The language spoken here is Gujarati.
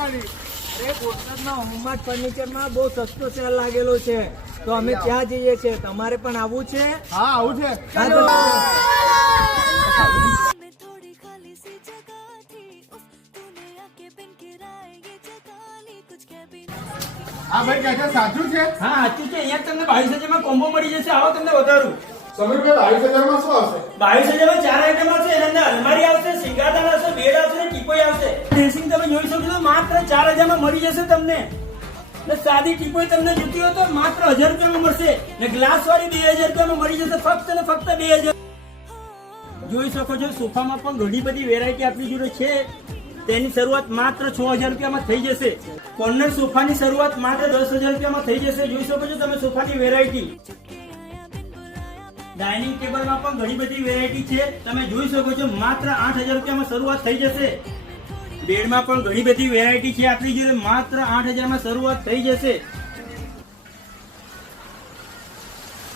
લેવાની. અરે બોટાદના હોમમાર્ટ ફર્નિચરમાં બહુ સસ્તો સેલ લાગેલો છે, તો અમે ત્યાં જઈએ છીએ. તમારે પણ આવવું છે? હા આવું છે. ચાલો. હા ભાઈ કાકા સાચું છે? હા સાચું છે. અહીંયા તમને 22,000 માં કોમ્બો મળી જશે. આવો તમને વધારું. સમીરભાઈ 22,000 માં શું આવશે? 22,000 માં 4 આઈટમ આવશે. એના અંદર અલમારી આવશે, સિંગારદાન આવશે, બેડ આવશે ને ટીપોઈ આવશે. ડ્રેસિંગ તમે જોઈ શકો છો, માત્ર 4,000 માં મળી જશે તમને. ને સાદી ટીપોઈ તમને જોતી હોય તો માત્ર 1,000 રૂપિયામાં મળશે. ને ગ્લાસ વાળી 2,000 રૂપિયામાં મળી જશે. ફક્ત ને ફક્ત 2,000. જોઈ શકો છો, સોફામાં પણ ઘણી બધી વેરાયટી આપણી જોડે છે. તેની શરૂઆત માત્ર 6,000 રૂપિયામાં થઈ જશે. કોર્નર સોફાની શરૂઆત માત્ર 10,000 રૂપિયામાં થઈ જશે. જોઈ શકો છો તમે સોફાની વેરાયટી. ડાઇનિંગ ટેબલમાં પણ ઘણી બધી વેરાયટી છે. તમે જોઈ શકો છો, માત્ર 8,000 રૂપિયામાં શરૂઆત થઈ જશે. બેડમાં પણ ઘણી બધી વેરાયટી છે આપણી જોડે. માત્ર 8,000 માં શરૂઆત થઈ જશે.